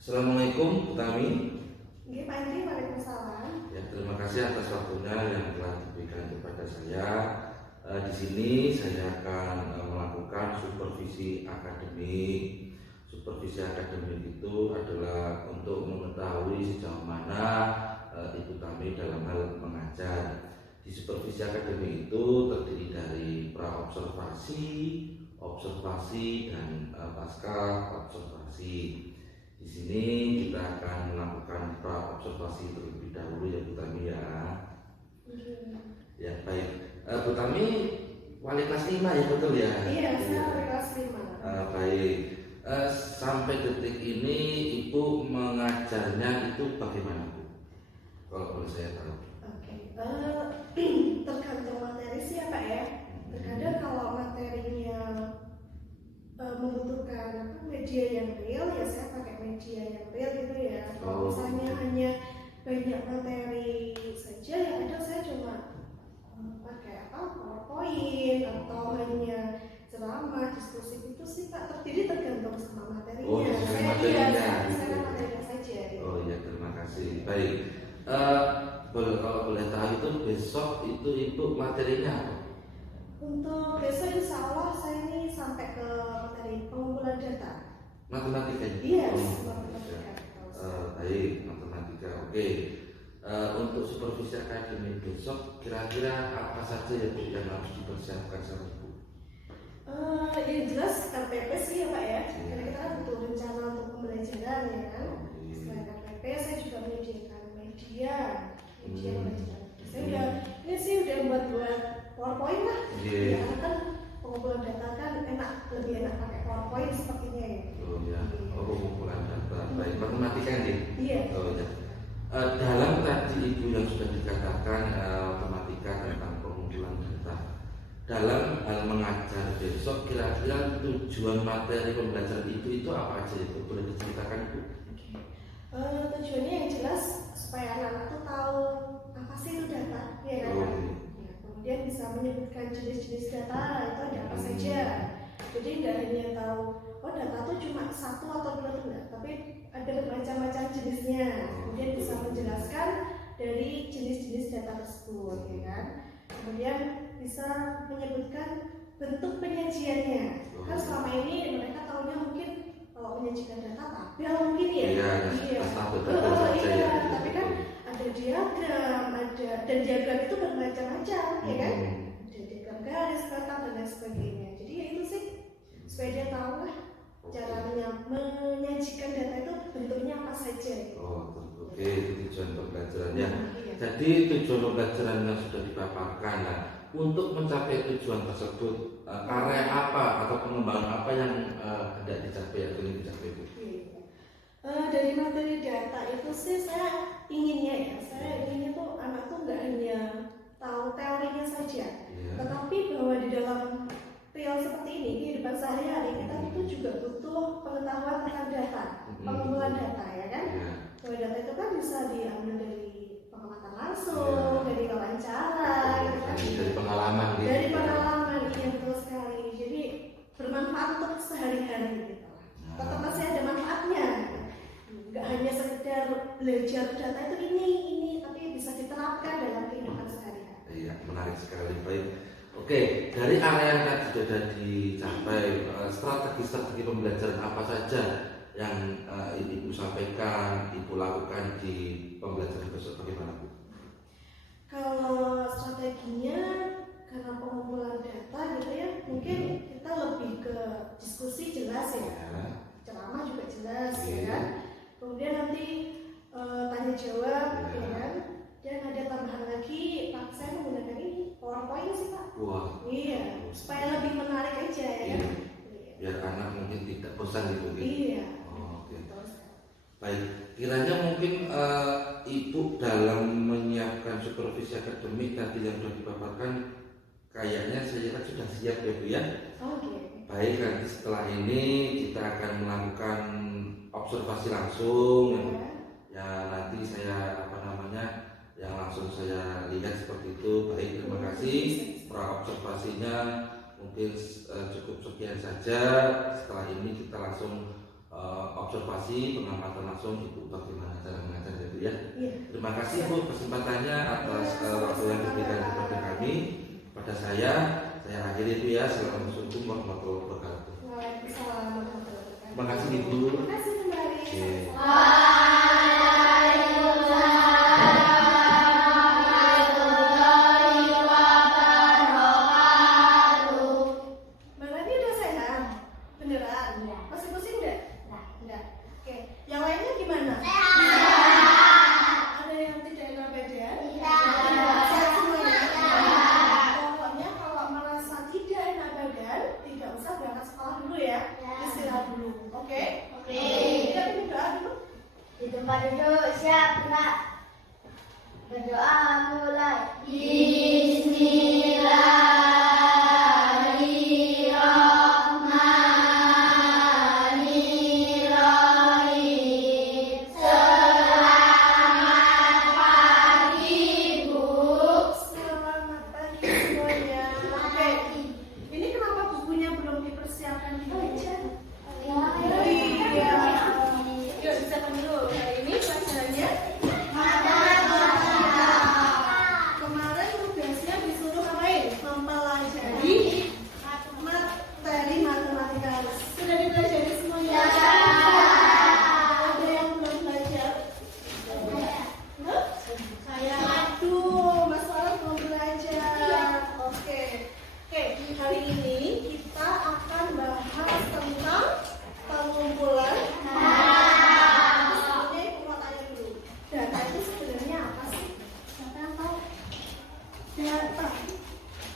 Assalamualaikum, Bu Tami. Nggih, Pak Andri, waalaikumsalam. Ya, terima kasih atas waktunya yang telah diberikan kepada saya. Di sini saya akan melakukan supervisi akademik. Supervisi akademik itu adalah untuk mengetahui sejauh mana Ibu Tami dalam hal mengajar. Di supervisi akademik itu terdiri dari praobservasi, observasi, dan pasca observasi. Di sini kita akan melakukan pra-observasi terlebih dahulu ya Bu Tami ya. Ya baik. Bu Tami wali kelas 5 ya, betul ya? Iya, saya wali kelas 5. Baik. Sampai detik ini Ibu mengajarnya itu bagaimana Bu? Kalau boleh saya tahu. Oke. Tergantung materi sih ya Pak ya. Terkadang kalau materinya membutuhkan media yang real, ya saya pakai media yang real gitu ya. Kalau misalnya hanya banyak materi saja, ya kadang saya cuma pakai PowerPoint atau hanya ceramah, diskusi itu sih Pak. Jadi tergantung sama materinya. Oh, saya materinya saja. Oh iya, terima kasih. Baik. Kalau boleh tahu itu besok itu Ibu materinya apa? Untuk besok insya Allah saya ini sampai ke materi pengumpulan data. Matematika? Iya, matematika. Baik, matematika. Oke. Untuk supervisi akademik besok kira-kira apa saja ya Bu yang harus dipersiapkan sama Ibu? Yang jelas KPP sih ya Pak ya. Karena kita kan butuh rencana untuk pembelajaran ya kan. Selain KPP saya juga menyediakan media pembelajaran. Saya udah buat PowerPoint lah. Ya kan pengumpulan data kan lebih enak pakai PowerPoint sepertinya ya. Oh ya, pengumpulan data. Baik, matematika nih. Iya. Oh ya. Dalam tadi Ibu yang sudah dikatakan matematika tentang pengumpulan data. Dalam hal mengajar besok kira-kira tujuan materi pembelajaran itu apa aja itu? Boleh diceritakan Bu? Tujuannya yang jelas supaya anak-anak tuh tahu apa sih itu data, ya kan? Kemudian bisa menyebutkan jenis-jenis data itu ada apa saja. Jadi nggak hanya tahu oh data itu cuma satu atau dua enggak, tapi ada macam-macam jenisnya. Kemudian bisa menjelaskan dari jenis-jenis data tersebut, ya kan? Kemudian bisa menyebutkan bentuk penyajiannya. Kan selama ini mereka tahunya mungkin kalau menyajikan data tabel mungkin ya. Iya. Tapi kan ada diagram, dan diagram itu bermacam-macam, ya kan? Ada diagram garis, kotak dan lain sebagainya. Jadi ya itu sih supaya dia tahu lah cara menyajikan data itu bentuknya apa saja. Oke, itu tujuan pembelajarannya. Jadi tujuan pembelajaran yang sudah dipaparkan. Nah, untuk mencapai tujuan tersebut, karya apa atau pengembangan apa yang hendak dicapai atau ingin dicapai Bu? Dari materi data itu sih saya inginnya tuh anak tuh nggak hanya tahu teorinya saja, tetapi bahwa di dalam real seperti ini kehidupan sehari-hari kita itu juga butuh pengetahuan tentang data, pengumpulan data ya kan? Bahwa data itu kan bisa diambil dari pengamatan langsung, dari wawancara, dari pengalaman gitu. Dari pengalaman, iya betul sekali. Jadi bermanfaat untuk sehari-hari gitu. Tetap masih ada manfaatnya. Nggak hanya sekedar belajar data itu ini, tapi bisa diterapkan dalam kehidupan sehari-hari. Iya, menarik sekali. Baik. Oke, dari area yang tadi sudah dicapai, strategi pembelajaran apa saja yang Ibu sampaikan, Ibu lakukan di pembelajaran besok bagaimana Bu? Kalau strateginya karena pengumpulan data gitu ya, mungkin kita lebih ke diskusi jelas ya, ceramah juga jelas ya kan. Kemudian nanti tanya jawab ya kan. Dan ada tambahan lagi, Pak, saya menggunakan ini PowerPoint sih Pak. Wah. Iya, supaya lebih menarik aja ya kan. Biar anak mungkin tidak bosan gitu. Iya. Oke. Baik, kiranya mungkin Ibu dalam menyiapkan supervisi akademik tadi yang sudah dipaparkan, kayaknya saya kira sudah siap ya Bu ya. Oke. Baik, nanti setelah ini kita akan melakukan observasi langsung. Ya nanti saya yang langsung saya lihat seperti itu. Baik, terima kasih. Observasinya mungkin cukup sekian saja. Setelah ini kita langsung observasi pengamatan langsung Ibu bagaimana cara mengajar itu ya. Terima kasih Bu kesempatannya atas waktu yang diberikan kepada kami, kepada saya akhiri itu ya. Assalamualaikum warahmatullahi wabarakatuh. Waalaikumsalam warahmatullahi wabarakatuh. Terima kasih Ibu. Terima kasih kembali. Mbak udah sehat? Beneran? Masih pusing enggak? Enggak. Oke. Yang lainnya gimana? Ada yang tidak enak badan? Sehat semuanya? Pokoknya kalau merasa tidak enak badan, tidak usah berangkat sekolah dulu ya. Istirahat dulu. Oke? Kita berdoa dulu. Di tempat duduk siap nak. Berdoa mulai. Bismillahirrahmanirrahim. Selamat pagi Bu. Selamat pagi semuanya. Oke. Ini kenapa bukunya belum dipersiapkan dibaca? Iya. Yuk siapkan dulu. Hari ini pelajarannya kemarin tugasnya disuruh ngapain? Mempelajari materi matematika. Sudah dipelajari semuanya? Ada yang belum belajar? Hah? Aduh, Mas Farah belum belajar. Oke, hari ini kita akan bahas tentang pengumpulan data. Ini Ibu mau tanya dulu. Data itu sebenarnya apa sih? Siapa yang tahu? Data.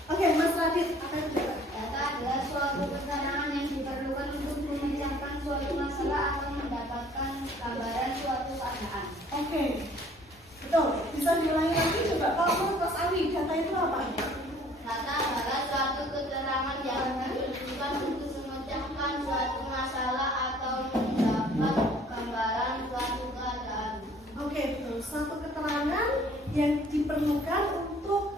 Oke, Mas Radit, apa itu data? Data adalah suatu keterangan yang diperlukan untuk memecahkan suatu masalah atau mendapatkan gambaran suatu keadaan. Oke, betul. Bisa diulangi lagi coba. Kalau menurut Mas Ari, data itu apa? Data adalah suatu keterangan yang diperlukan untuk memecahkan suatu masalah atau mendapat gambaran suatu keadaan. Oke, betul. Suatu keterangan yang diperlukan untuk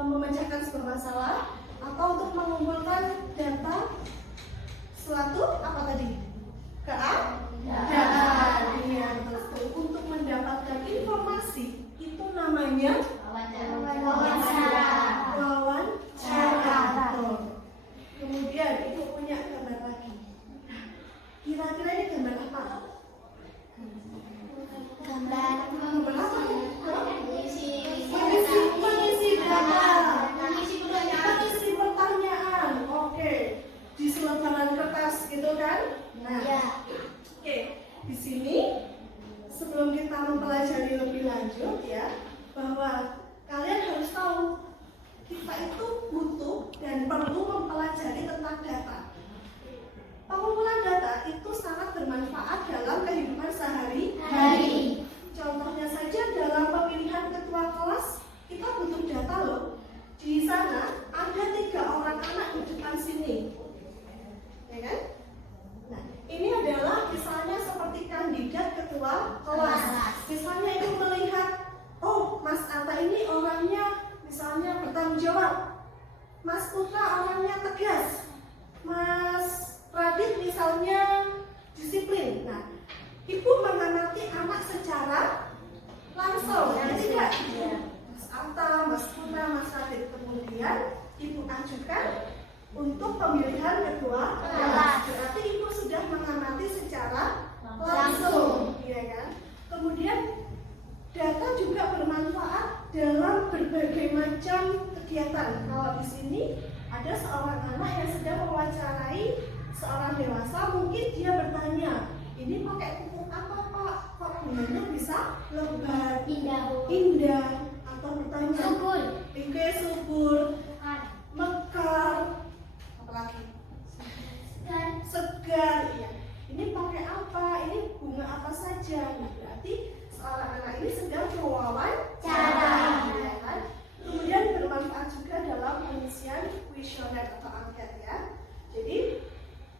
memecahkan sebuah masalah atau untuk mengumpulkan data suatu apa tadi? Keadaan. Iya, betul. Untuk mendapatkan informasi itu namanya Wawancara. wawancara. Betul. Kemudian Ibu punya gambar lagi. Kira-kira ini gambar apa? Gambar Gambar apa? mengisi Mengisi data. mengisi Mengisi pertanyaan. Oke. Di selebaran kertas gitu kan? Nah, Ya. oke. Di sini sebelum kita mempelajari lebih lanjut ya, bahwa kalian harus tahu kita itu butuh dan perlu mempelajari tentang data. Pengumpulan data itu sangat bermanfaat dalam kehidupan sehari-hari. Contohnya saja dalam pemilihan ketua kelas, kita butuh data loh. Di sana ada 3 orang anak di depan sini, ya kan? Nah, ini adalah misalnya seperti kandidat ketua kelas. Misalnya itu melihat, oh Mas Anta ini orangnya misalnya bertanggung jawab, Mas Putra orangnya tegas, Mas Radit misalnya disiplin. Nah, Ibu mengamati anak secara langsung, ya tidak? Mas Anta, Mas Putra, Mas Radit. Kemudian Ibu ajukan untuk pemilihan ketua kelas. Berarti Ibu sudah mengamati secara langsung, ya kan? Kemudian data juga bermanfaat dalam berbagai macam kegiatan. Kalau di sini ada seorang anak yang sedang mewawancarai seorang dewasa, mungkin dia bertanya, ini pakai pupuk apa Pak? Kok bunganya bisa lebat, indah, atau bertanya, subur, mekar, apalagi segar. Iya. Ini pakai apa? Ini bunga apa apa saja. Nah, berarti seorang anak ini sedang mewawancara, ya kan? Kemudian bermanfaat juga dalam pengisian kuesioner atau angket ya. Jadi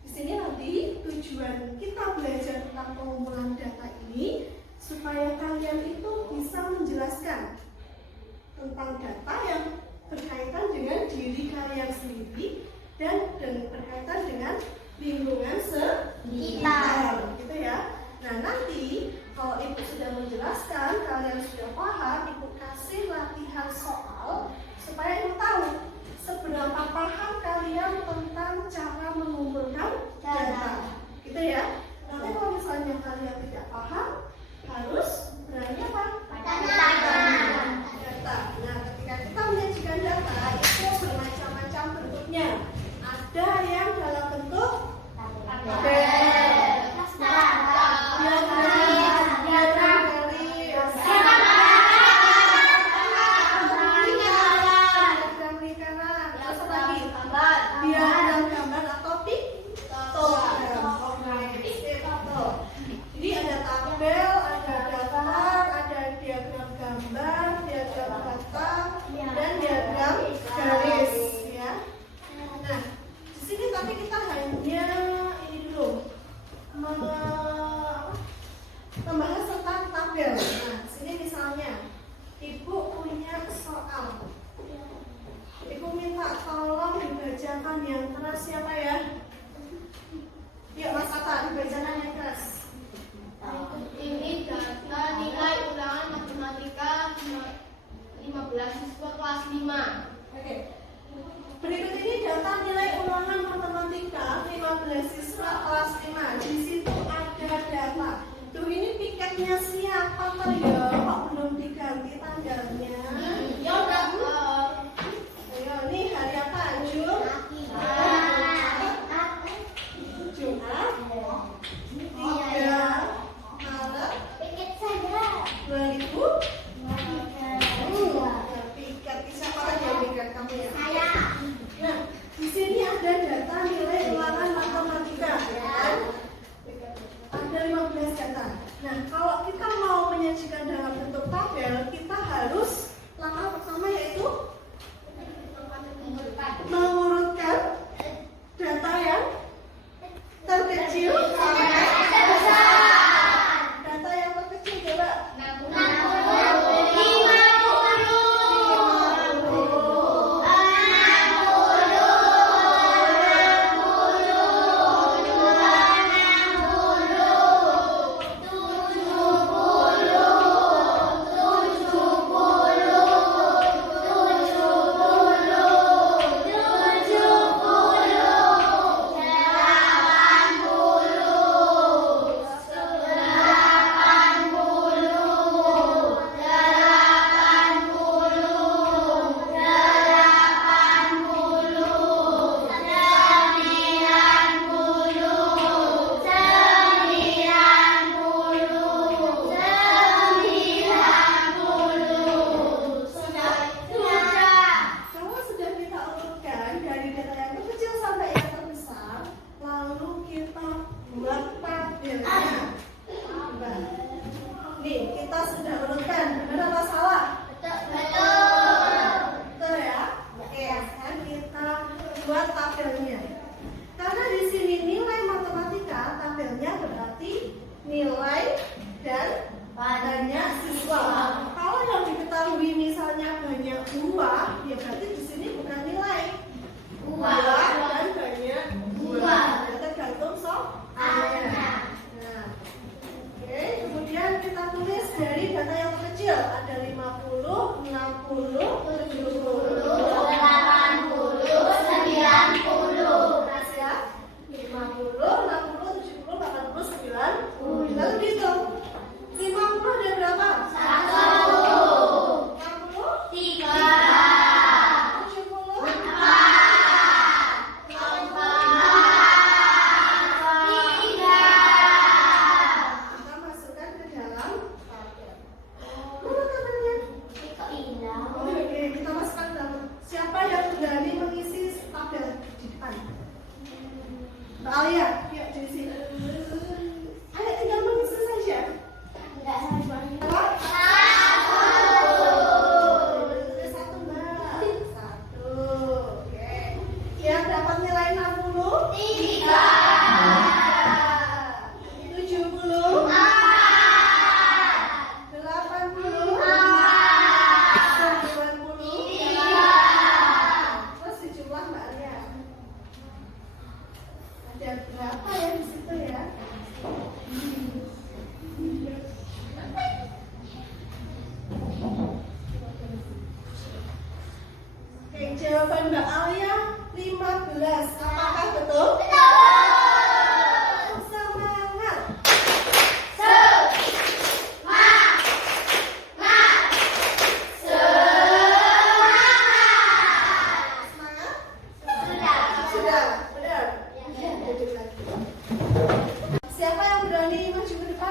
di sini nanti tujuan kita belajar tentang pengumpulan data ini supaya kalian itu bisa menjelaskan tentang data yang berkaitan dengan diri kalian sendiri dan berkaitan dengan lingkungan sekitar, gitu ya. Nah, nanti kalau ibu sudah menjelaskan, kalian sudah paham, ibu kasih latihan soal supaya ibu tahu seberapa paham kalian tentang cara mengumpulkan data, gitu ya. Nanti kalau misalnya kalian tidak paham, harus berani apa? Tanya data. Nah, ketika kita menyajikan data itu bermacam-macam bentuknya. Ada yang dalam bentuk tabel, diagram gambar atau piktogram. Jadi ada tabel, ada daftar, ada diagram gambar, diagram kata, dan diagram garis, ya. Nah, di sini tapi kita hanya ini dulu membahas tentang tabel. Nah, sini misalnya ibu punya soal. Ibu minta tolong dibacakan yang keras siapa ya? Yuk Mas Atta, dibacakan yang keras. Ini data nilai ulangan matematika 15 siswa kelas 5. Oke. Berikut ini data nilai ulangan matematika 15 siswa kelas 5. Di situ ada data. Tuh ini piketnya siapa tuh ya? Kok belum diganti tanggalnya? Ya udah. Ayo, ini hari apa? Jumat. 3 Maret 2000. Piket siapa aja piket kamu ya? Nah, di sini ada data nilai ulangan matematika, ya kan? Ada 15 data. Nah, kalau kita mau menyajikan dalam bentuk tabel, kita harus langkah pertama yaitu mengurutkan data yang terkecil sampai terbesar. Data yang terkecil coba. 2, ya berarti di sini bukan nilai 2 dan banyak 2. Ya, tergantung soalnya. Nah, oke, kemudian kita tulis dari data yang terkecil ada 50.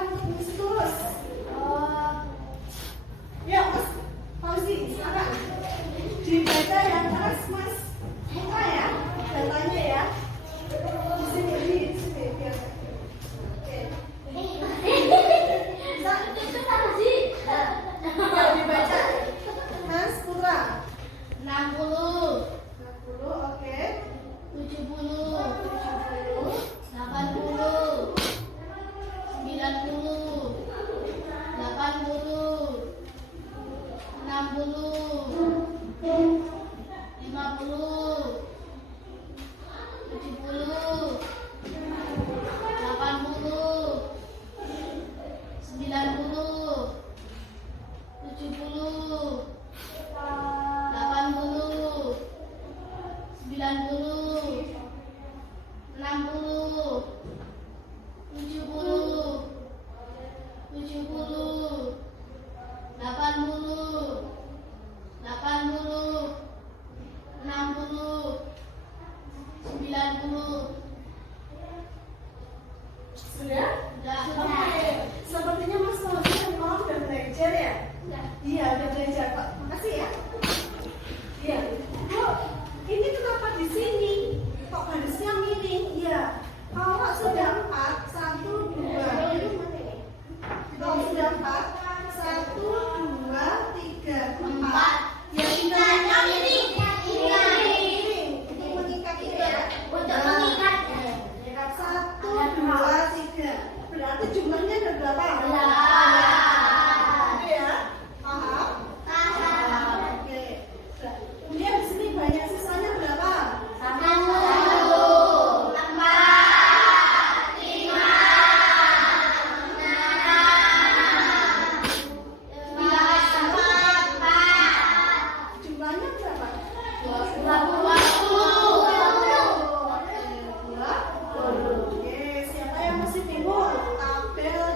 silakan untuk mengisi tulis. Ya Mas Fauzi, silakan dibaca yang keras Mas Putra ya, datanya ya. Di sini biar. Oke. Ya dibaca. Mas Putra. 60, 60, oke. 70, 70, 80, 90, 80, 60, 50, 70, 80, 90, 70, 80, 90, 60, 70, 70, 80, 80, 60, 90. Sudah? Sudah. Oke. Sepertinya Mas Fauzi dan Mama sudah belajar ya? Iya, udah belajar Pak. Makasih ya. Iya. Bu, ini kenapa di sini? Kok garisnya miring? Iya. Kalau sudah 4, 1, 2. Kalau sudah 4, 1, 2, 3, 4. Ya, tinggalnya miring. Ini mengikat ini ya. Untuk mengikat. 1, 2, 3. Berarti jumlahnya ada berapa? Ya, paham? Oke. Kemudian di sini banyak sisanya berapa? 1, 4, 5, 9, 4, Jumlahnya berapa? 20. Oke, siapa yang masih bingung? Tabel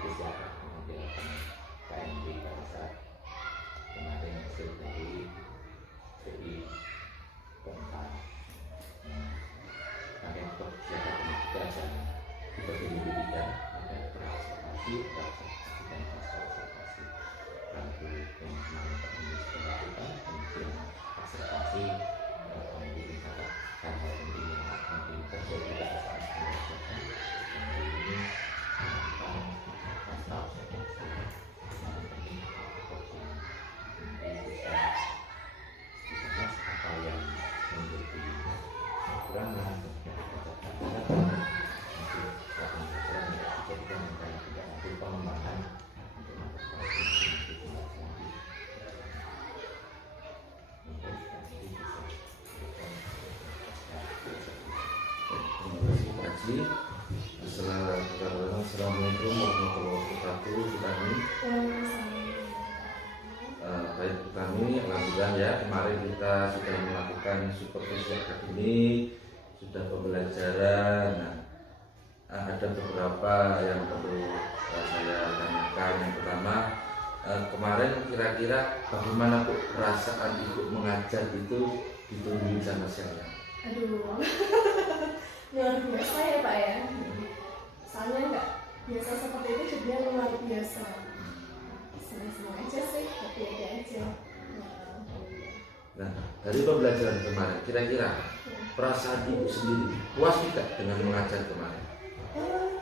nanti silakan menjelaskan KMB pada saat kemarin hasil dari PI tentang ada persiapan juga dan seperti pendidikan ada transportasi dan transportasi lalu yang kemarin Pak Indus dilakukan kemudian observasi kemudian catat hal-hal penting yang nanti terjadi pada saat penelitian dan ini tentang masalah yang penting coaching ini bisa dibahas apa yang menjadi kekurangan Assalamualaikum warahmatullahi wabarakatuh. Baik kami, alhamdulillah ya, kemarin kita sudah melakukan supervisi akademik, sudah pembelajaran. Ada beberapa yang perlu saya tanyakan. Yang pertama, kemarin kira-kira bagaimana Bu perasaan Ibu mengajar itu ditungguin sama saya? Aduh, luar biasa ya Pak ya. Soalnya nggak biasa seperti itu, jadinya luar biasa. Senang-senang aja sih, happy aja. Nah, dari pembelajaran kemarin, kira-kira perasaan Ibu sendiri puas tidak dengan mengajar kemarin?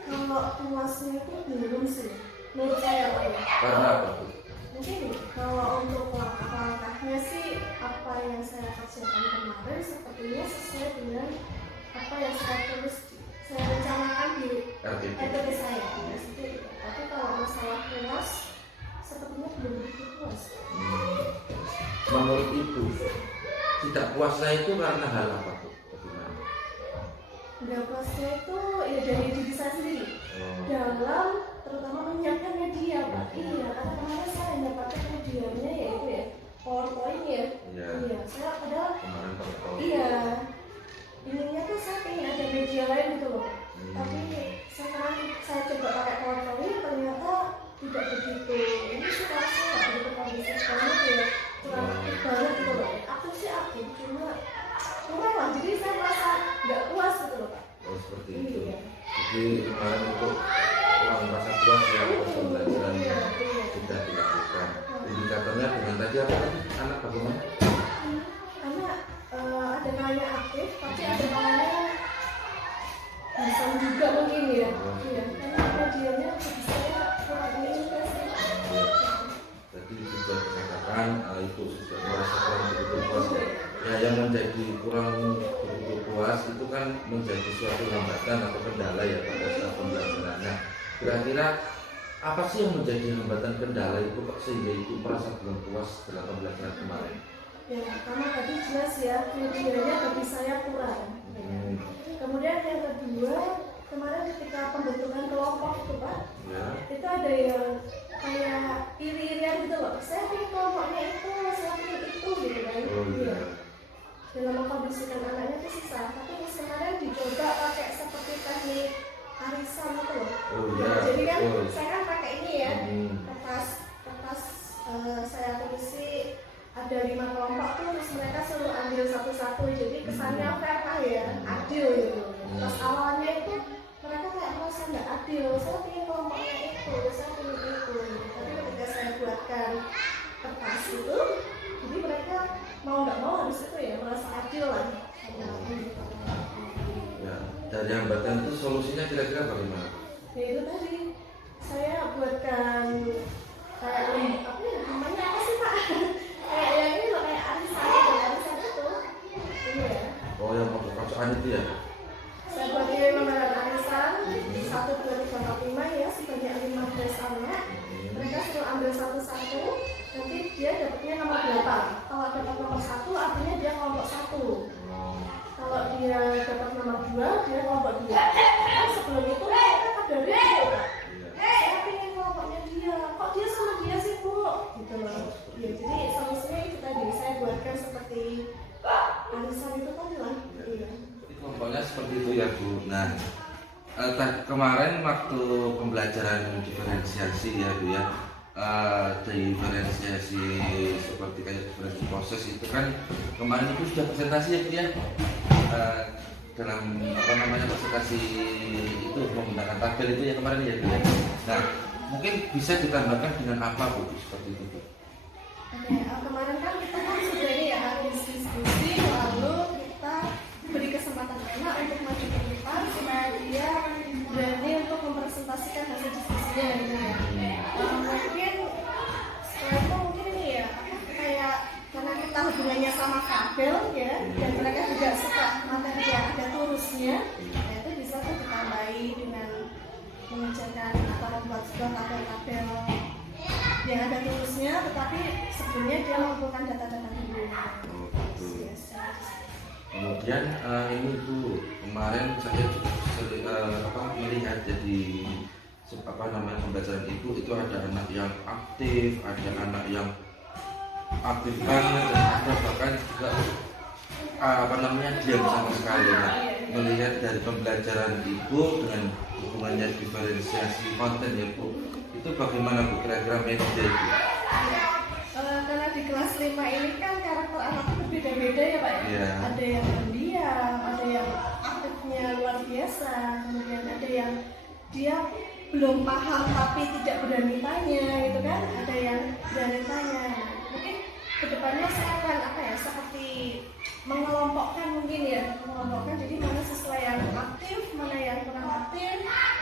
Kalau puasnya itu belum sih, menurut saya Pak ya. Karena apa Bu? Mungkin kalau untuk langkah-langkahnya sih, apa yang saya kerjakan kemarin sepertinya sesuai dengan apa yang saya tulis, saya rencanakan di RTP saya. Tapi kalau masalah puas, sepertinya belum begitu puas. Menurut Ibu, tidak puasnya itu karena hal apa Bu? Bagaimana? Tidak puasnya itu ya dari diri saya sendiri. Dalam terutama menyiapkan media Pak. Iya, karena kemarin saya mendapatkan medianya yaitu ya PowerPoint ya. Iya, saya padahal kemarin PowerPoint. Iya, ininya tuh saya pengen ada media lain gitu loh. Tapi sekarang saya coba pakai PowerPoint ternyata tidak begitu. Ini suka saya nggak begitu kondisi karena ya kurang aktif banget gitu loh. Aktif sih aktif, cuma kurang lah. Jadi saya merasa nggak puas gitu loh Pak. Oh seperti itu. Iya. Jadi kemarin itu kurang merasa puas ya atas pembelajaran yang sudah dilakukan. Indikatornya dengan tadi apa tadi? Anak bagaimana? Karena ada kalanya aktif, tapi ada kalanya bisa juga mungkin ya. Iya, karena medianya bisa ya kurang ini juga sih. Jadi sudah dikatakan itu sudah merasa kurang begitu puas. Ya yang menjadi kurang begitu puas itu kan menjadi suatu hambatan atau kendala ya pada saat pembelajarannya. Kira-kira apa sih yang menjadi hambatan kendala itu kok sehingga itu merasa belum puas dalam pembelajaran kemarin? Ya, pertama tadi jelas ya, medianya bagi saya kurang. Kemudian yang kedua, kemarin ketika pembentukan kelompok itu Pak, itu ada yang kayak iri-irian gitu loh. Saya ingin kelompoknya itu, saya ingin itu gitu kan. Iya. Dalam mengkondisikan anaknya itu susah, tapi kemarin dicoba pakai seperti teknik arisan itu loh. Jadi kan saya kan pakai ini ya, kertas saya tulisi ada 5 kelompok tuh, terus mereka selalu ambil satu-satu, jadi kesannya fair lah ya, adil gitu. Terus awalnya itu mereka kayak merasa nggak adil, saya ingin kelompoknya itu, saya ingin itu. Tapi ketika saya buatkan kertas itu, jadi mereka mau nggak mau harus itu ya, merasa adil lah. Ya, dari hambatan itu solusinya kira-kira bagaimana? Ya itu tadi, saya buatkan kayak apa ya, namanya apa sih Pak? Kayak yang ini loh, kayak arisan itu. Iya. Oh yang kocokan itu ya? Saya buat ini lembaran arisan 1, 2, 3, 4, 5 ya, sebanyak 15 anak. Mereka suruh ambil satu-satu, nanti dia dapatnya nomor berapa. Kalau dapat nomor 1 artinya dia kelompok 1. Kalau dia dapat nomor 2 dia kelompok 2. Kan sebelum itu mereka pada ribut. Saya pengen kelompoknya dia, kok dia sama dia sih Bu? Gitu loh. Ya, jadi solusinya itu tadi, saya buatkan seperti arisan itu kan lah. Iya. Kelompoknya seperti itu ya Bu. Nah, Kemarin waktu pembelajaran diferensiasi ya Bu ya, diferensiasi seperti kayak diferensiasi proses itu kan kemarin itu sudah presentasi ya Bu ya. Dalam apa namanya presentasi itu menggunakan tabel itu ya kemarin ya Bu ya. Nah mungkin bisa ditambahkan dengan apa Bu seperti itu Bu? Oke, kemarin kan kita kan sudah ini ya habis diskusi, lalu kita beri kesempatan anak untuk maju ke depan supaya dia berani untuk mempresentasikan hasil diskusinya gitu ya. Mungkin setelah itu mungkin ini ya kayak karena kita hubungannya sama kabel ya, dan mereka juga suka materi yang ada turusnya, nah itu bisa tuh ditambahi dengan mengerjakan atau membuat sebuah tabel-tabel yang ada tulisnya, tetapi sebelumnya dia mengumpulkan data-data dulu. Kemudian ini Bu, kemarin saya juga melihat jadi apa namanya pembelajaran itu ada anak yang aktif, ada anak yang aktif banget, dan ada bahkan juga apa namanya diam sama sekali. Nah, melihat dari pembelajaran Ibu dengan hubungannya diferensiasi konten ya Bu, itu bagaimana Bu kira-kira media itu? Karena di kelas 5 ini kan karakter anak berbeda-beda ya Pak ya? Yeah. Ada yang pendiam, ada yang aktifnya luar biasa, kemudian ada yang dia belum paham tapi tidak berani tanya gitu kan, ada yang berani tanya. Mungkin kedepannya saya akan apa ya, seperti mengelompokkan mungkin ya, mengelompokkan jadi mana sesuai yang aktif, mana yang kurang aktif,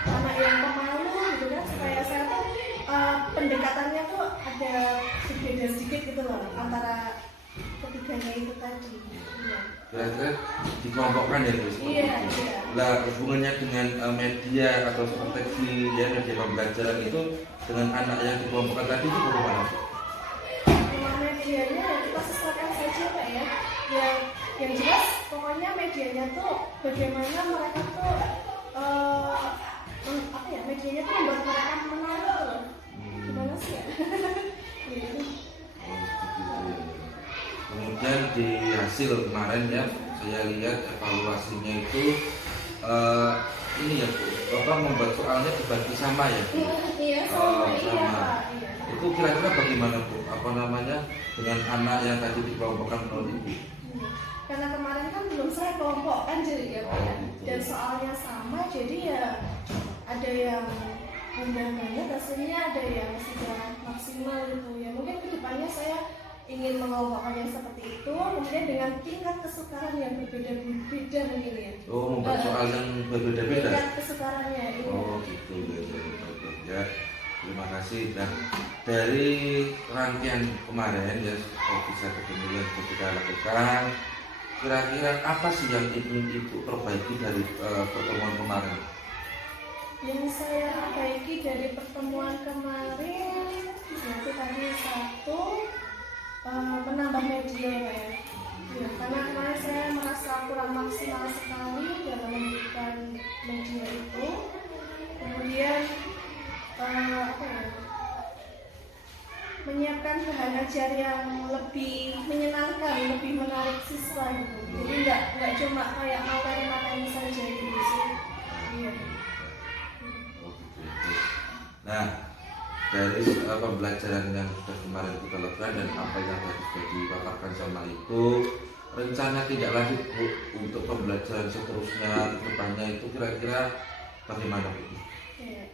mana yang pemalu gitu kan, supaya saya tuh pendekatannya tuh ada berbeda sedikit gitu loh antara ketiganya itu tadi. Iya. Kira-kira dikelompokkan ya Bu? Iya. Nah hubungannya dengan media atau strategi ya media pembelajaran itu dengan anak yang dikelompokkan tadi itu bagaimana? Memang medianya ya kita sesuaikan saja Pak ya. Yang jelas pokoknya medianya tuh bagaimana mereka tuh apa ya, medianya tuh membuat mereka menarik loh. Gimana sih ya? Kemudian di hasil kemarin ya saya lihat evaluasinya itu ini ya Bu, membuat soalnya dibagi sama ya Bu? Iya sama, iya sama. Pak. Iya. Itu kira-kira bagaimana Bu? Apa namanya dengan anak yang tadi dikelompokkan menurut Ibu? Karena kemarin kan belum saya kelompokkan jadi ya Pak ya. Gitu. Dan soalnya sama jadi ya ada yang rendah banget hasilnya, ada yang sudah maksimal gitu ya. Mungkin kedepannya saya ingin mengelompokkan yang seperti itu, kemudian dengan tingkat kesukaran yang berbeda-beda mungkin ya. Oh, membuat soal yang berbeda-beda. Tingkat kesukarannya ini. Oh, gitu ya. Terima kasih. Nah, dari rangkaian kemarin ya, bisa ketemu yang kita lakukan. Kira-kira apa sih yang ingin Ibu perbaiki dari pertemuan kemarin? Yang saya perbaiki dari pertemuan kemarin yaitu tadi satu, menambah media Pak ya. Ya, karena kemarin saya merasa kurang maksimal sekali dalam memberikan media itu. Kemudian apa ya, menyiapkan bahan ajar yang lebih menyenangkan, lebih menarik siswa gitu. Jadi nggak cuma kayak materi-materi saja gitu sih. Iya. Nah, dari pembelajaran yang sudah kemarin kita lakukan dan apa yang tadi sudah dipaparkan sama Ibu, rencana tidak lanjut Bu untuk pembelajaran seterusnya ke depannya itu kira-kira bagaimana Bu?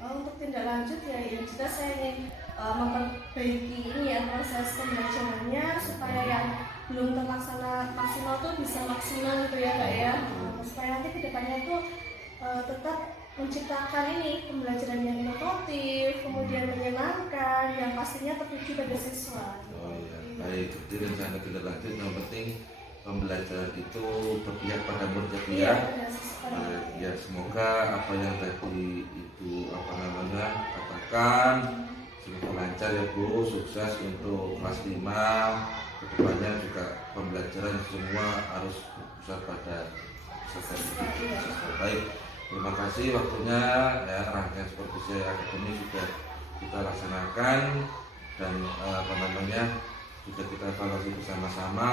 Untuk tindak lanjut ya jelas saya ingin memperbaiki ini ya proses pembelajarannya supaya yang belum terlaksana maksimal tuh bisa maksimal gitu ya Kak ya, supaya nanti kedepannya tuh tetap menciptakan ini pembelajaran yang inovatif, kemudian menyenangkan, yang pastinya tertuju pada siswa. Oh iya, baik. Jadi rencana tidak lanjut yang penting pembelajaran itu berpihak pada murid ya. Ya semoga apa yang tadi Ibu katakan semoga lancar ya Bu, sukses untuk kelas 5. Kedepannya juga pembelajaran semua harus berpusat pada siswa. Baik. Terima kasih waktunya ya, rangkaian Supervisi Akademi sudah kita laksanakan dan sudah kita evaluasi bersama-sama.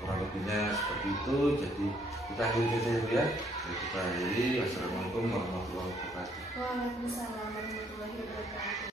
kurang lebihnya seperti itu. Jadi kita akhiri saja dulu ya. Kita akhiri. Wassalamualaikum warahmatullahi wabarakatuh. Waalaikumsalam warahmatullahi wabarakatuh.